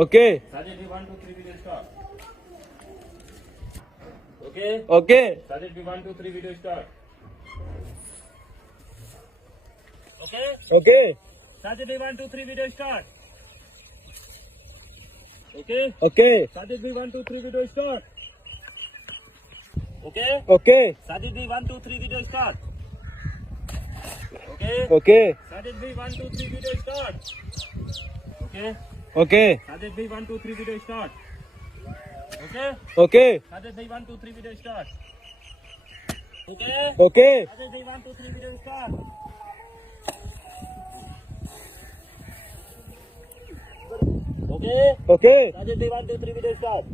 Okay. Sajid, we 1, 2, 3 video start. Okay. Okay. Sajid, we 1, 2, 3 video start. Okay. Okay. Sajid, we 1, 2, 3 video start. Okay. Okay. Sajid, we 1, 2, 3 video start. Okay. Okay. Sajid, we 1, 2, 3 video start. Okay. Okay. Sajid, we 1, 2, 3 video start. Okay. Okay. Sajid, we 1, 2, 3 video start. Okay. Okay. Sajid, we 1, 2, 3 video start. Okay. Okay. Sajid, we 1, 2, 3 video start. Okay. Okay. Sajid, we 1, 2, 3 video start.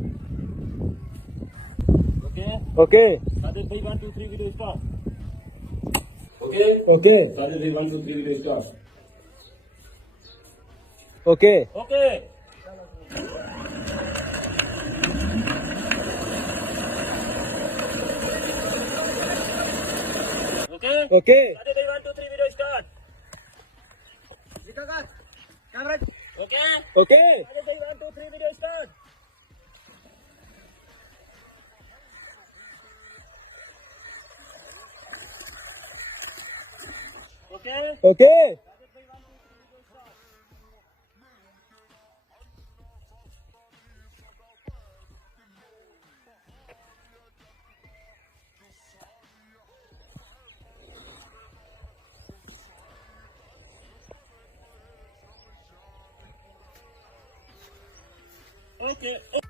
Okay. Okay. Sajid, we 1, 2, 3 video start. Okay. Okay. Sajid, we 1, 2, 3 video start. Okay. Okay. Okay. Okay. Sajid, we 1, 2, 3 video start. Camera. Okay. Okay. Sajid, we 1, 2, 3 video start. Okay. Okay. Okay.